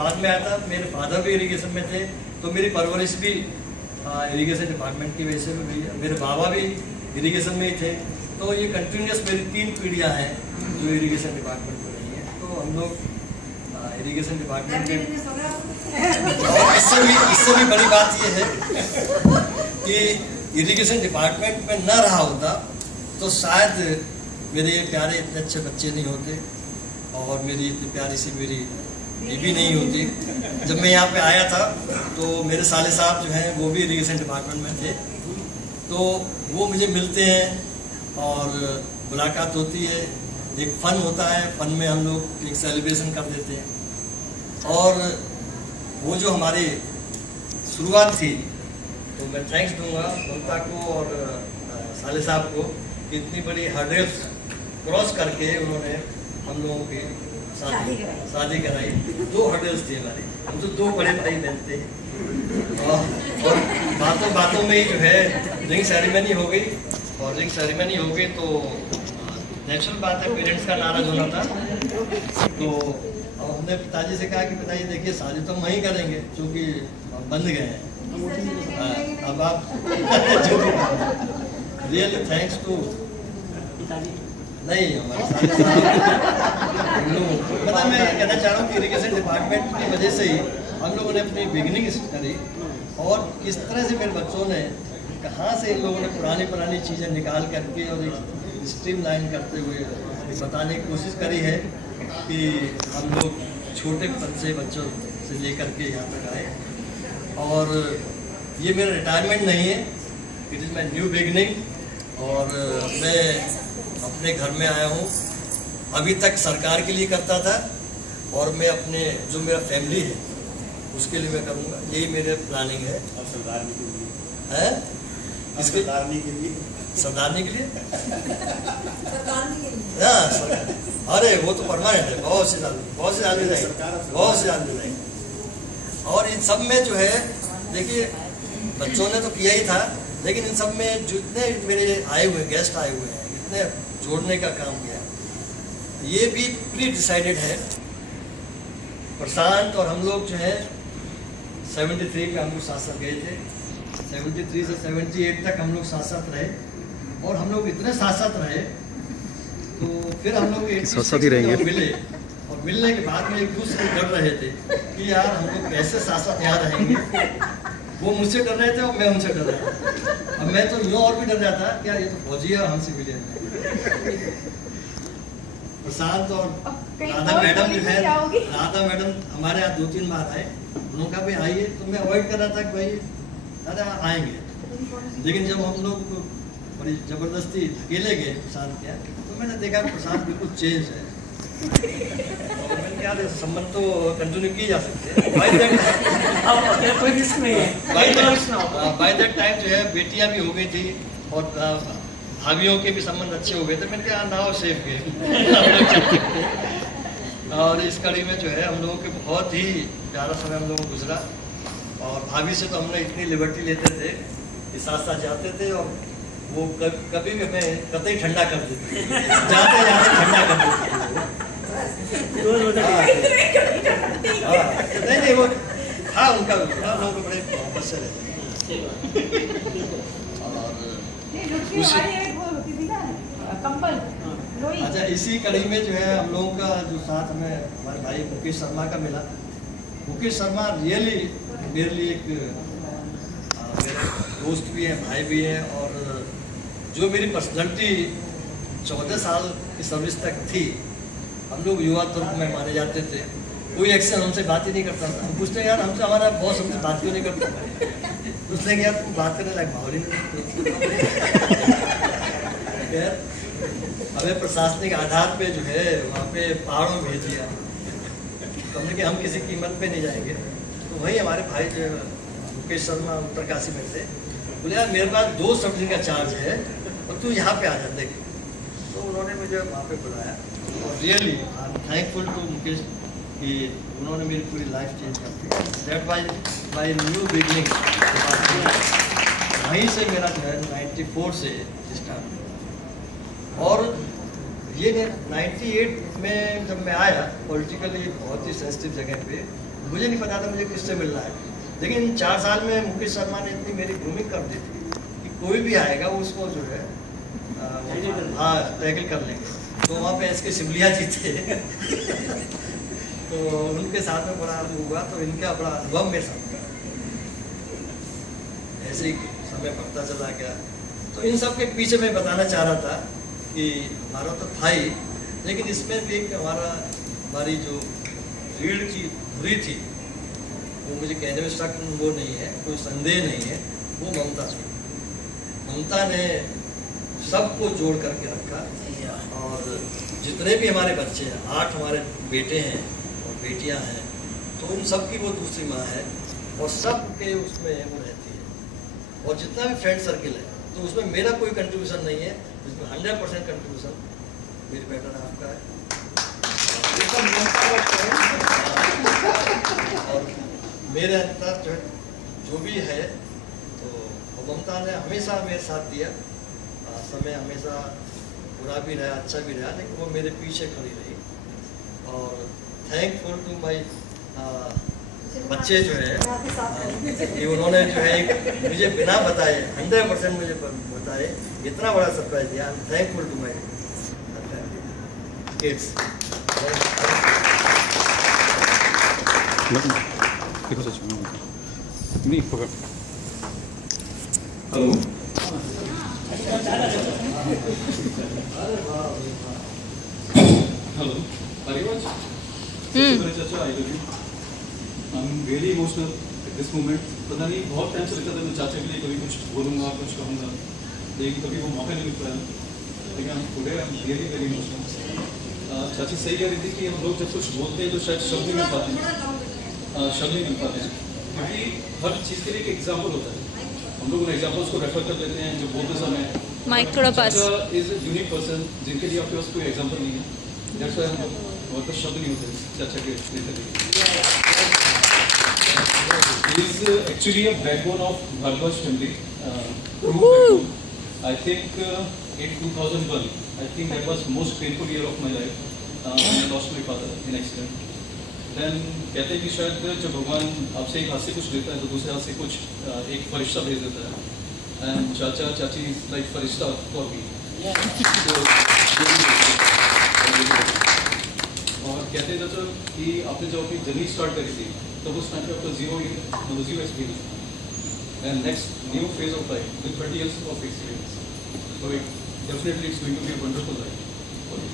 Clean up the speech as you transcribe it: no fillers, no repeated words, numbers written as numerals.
बाद में आया था। मेरे फादर भी इरिगेशन में थे, तो मेरी परवरिश भी इरिगेशन डिपार्टमेंट की वजह से भी हुई है। मेरे बाबा भी इरिगेशन में ही थे, तो ये कंटिन्यूस मेरी 3 पीढ़ियाँ हैं जो इरिगेशन डिपार्टमेंट में रही हैं। तो हम लोग इरिगेशन डिपार्टमेंट में, और इससे भी बड़ी बात ये है कि इरिगेशन डिपार्टमेंट में न रहा होता तो शायद मेरे प्यारे इतने अच्छे बच्चे नहीं होते और मेरी इतनी प्यारी सी मेरी बीवी नहीं होती। जब मैं यहाँ पे आया था तो मेरे साले साहब जो हैं वो भी इरिगेशन डिपार्टमेंट में थे, तो वो मुझे मिलते हैं और मुलाकात होती है, एक फ़न होता है, फ़न में हम लोग एक सेलिब्रेशन कर देते हैं। और वो जो हमारी शुरुआत थी, तो मैं थैंक्स दूंगा ममता को और साले साहब को, इतनी बड़ी हर्डल्स क्रॉस करके उन्होंने हम लोगों की शादी कराई। 2 हर्डल्स थी हमारी, हम तो 2 बड़े भाई बहन थे। और बातों में ही जो है रिंग सेरेमनी हो गई, और रिंग सेरेमनी हो गई तो नेचुरल बात है, पेरेंट्स का नाराज होना था। तो हमने पिताजी से कहा कि पिताजी देखिए शादी तो हम वहीं करेंगे क्योंकि बंध गए हैं। अब आप रियली थैंक्स टू नहीं हमारे सारे मतलब मैं कहना चाह रहा हूँ कि इरिगेशन डिपार्टमेंट की वजह से ही हम लोगों ने अपनी बिगिनिंग करी, और किस तरह से मेरे बच्चों ने कहाँ से इन लोगों ने पुरानी चीज़ें निकाल करके और एक स्ट्रीम लाइन करते हुए बताने की कोशिश करी है कि हम लोग छोटे बच्चे बच्चों से लेकर के यहाँ तक आए। और ये मेरा रिटायरमेंट नहीं है, it is my new beginning. और मैं अपने घर में आया हूँ, अभी तक सरकार के लिए करता था और मैं अपने जो मेरा फैमिली है उसके लिए मैं करूँगा, यही मेरे प्लानिंग है। और सरदारनी के लिए हैं? इसके सरदारनी के लिए हाँ, अरे वो तो परमानेंट है, बहुत से आदमी जाएंगे। और इन सब में जो है देखिए बच्चों ने तो किया ही था, लेकिन इन सब में जितने मेरे आए हुए गेस्ट आए हुए हैं, इतने जोड़ने का काम किया, ये भी प्री डिसाइडेड है। प्रशांत और हम लोग जो है 73 पे हम लोग साथ साथ गए थे, 73 से 78 तक हम लोग साथ साथ रहे, और हम लोग इतने साथ साथ रहे तो फिर हम लोग साथ ही रहेंगे। मिले, और मिलने के बाद में एक दूसरे से डर रहे थे कि यार हम लोग कैसे साथ साथ यहाँ रहेंगे। वो मुझसे डर रहे थे और मैं उनसे डर रहा था। अब मैं तो यूँ और भी डर रहा था कि यार ये तो फौजी है, हमसे मिले। प्रशांत और राधा मैडम जो है, राधा मैडम हमारे यहाँ 2-3 बार आए, उनका भी आइए, तो मैं अवॉइड कर रहा था कि भाई अरे आएंगे। लेकिन जब हम लोग बड़ी ज़बरदस्ती अकेले गए प्रशांत के, तो मैंने देखा प्रशांत बिल्कुल चेंज है। और मैंने क्या संबंध तो कंटिन्यू किए जा सकते हैं। बाय दैट टाइम जो है बेटियां भी हो गई थी और भाभियों के भी संबंध अच्छे हो गए थे। मैंने कहा नाउ सेफ गए। और इस कड़ी में जो है हम लोगों के बहुत ही प्यारा समय हम लोगों को गुजरा, और भाभी से तो हमने इतनी लिबर्टी लेते थे कि साथ साथ जाते थे, और वो कभी भी हमें कतई ठंडा कर देते, जाते जाते ठंडा कर देते। नहीं वो हाँ उनका हम लोगों को बड़े मोहब्बत से रहते। अच्छा, इसी कड़ी में जो है हम लोगों का जो साथ में हमारे भाई मुकेश शर्मा का मिला। मुकेश शर्मा रियली मेरे लिए एक मेरे दोस्त भी हैं, भाई भी हैं, और जो मेरी पर्सनैलिटी 14 साल की सर्विस तक थी। हम लोग युवा तुर्क में माने जाते थे, कोई एक्शन हमसे बात ही नहीं करता था। हम पूछते यार हमसे हमारा बॉस हमसे बात क्यों नहीं करता, पूछते कि यार तुम बात करने लायक माहौल ही नहीं। हमें प्रशासनिक आधार पे जो है वहाँ पे पहाड़ों में भेज दिया, तो हमने कि हम किसी कीमत पे नहीं जाएंगे। तो वही हमारे भाई जो मुकेश शर्मा उत्तरकाशी में थे, बोले यार मेरे पास 2 सब दिन का चार्ज है और तू यहाँ पे आ जा देख। तो उन्होंने मुझे वहाँ पे बुलाया, और really I am thankful to Mukesh कि उन्होंने मेरी पूरी लाइफ चेंज कर दी। That by new beginning. वहीं से मेरा जो है 94 से स्टार्ट हुआ। और ये 98 में जब मैं आया पॉलिटिकली बहुत ही सेंसिटिव जगह पे, मुझे नहीं पता था मुझे किससे मिलना है, लेकिन इन 4 साल में मुकेश शर्मा ने इतनी मेरी ग्रूमिंग कर दी थी कि कोई भी आएगा उसको जो है हाँ टैकल कर लेंगे। तो वहाँ पे एस के सिमलिया जी थे तो उनके साथ में बड़ा हुआ, तो इनका बड़ा अनुभव मेरे साथ था। ऐसे ही समय बढ़ता चला गया। तो इन सब के पीछे मैं बताना चाह रहा था कि हमारा तो था ही, लेकिन इसमें भी एक हमारी जो रीढ़ की धुरी थी, वो मुझे कहने में शक वो नहीं है, कोई संदेह नहीं है, वो ममता थी। ममता ने सबको जोड़ करके रखा, और जितने भी हमारे बच्चे हैं, 8 हमारे बेटे हैं और बेटियां हैं, तो उन सब की वो दूसरी माँ है, और सब के उसमें वो रहती है। और जितना भी फ्रेंड सर्किल है, तो उसमें मेरा कोई कंट्रीब्यूशन नहीं है, जिसमें 100% कंट्रीब्यूशन मेरे बेटा ने आपका है। और मेरे अंदर जो भी है, तो ममता ने हमेशा मेरे साथ दिया। समय हमेशा बुरा भी रहा, अच्छा भी रहा, लेकिन वो मेरे पीछे खड़ी रही। और थैंकफुल टू माई बच्चे जो है कि उन्होंने जो है एक मुझे बिना बताए 100% मुझे बताए इतना बड़ा सरप्राइज दिया। I am thankful to my kids. Hello, hello, Ariwaj. चाचा, I love you. I'm really emotional at this moment. पता नहीं बहुत टाइम से लगता था मैं चाचा के लिए कभी कुछ बोलूँगा, कुछ कहूँगा, लेकिन कभी वो मौका नहीं मिल पाया। लेकिन today I'm really very emotional. चाची सही कह रही थी कि हम लोग जब कुछ बोलते हैं तो शायद शब्द नहीं मिल पाते हैं, शब्द नहीं मिल पाते हैं, क्योंकि हर चीज़ के लिए एक एग्जाम्पल होता है। हम लोग उन एग्जाम्पल्स को रेफर कर लेते हैं जो बोलते समय। माइक थोड़ा पास। इज अ यूनिक पर्सन जिनके लिए आपके पास कोई एग्जाम्पल नहीं है। दैट्स व्हाई हम बहुत कुछ शब्द नहीं होते चाचा के लिए। Is actually a backbone of Bhardwaj family. I think in 2001, I think that was most painful year of my life. I lost my father in accident. Then कहते हैं कि शायद जब भगवान आपसे एक हाथ से कुछ देता है तो दूसरे हाथ से कुछ एक फरिश्ता भेज देता है। एंड चाचा चाची is like Firishta for me. और कहते हैं चाचा कि आपने जब अपनी जर्नी स्टार्ट करी थी तो उस टाइम पे आपका zero experience and next new phase of life with 30 years of experience. So definitely it's going to be a wonderful life for you.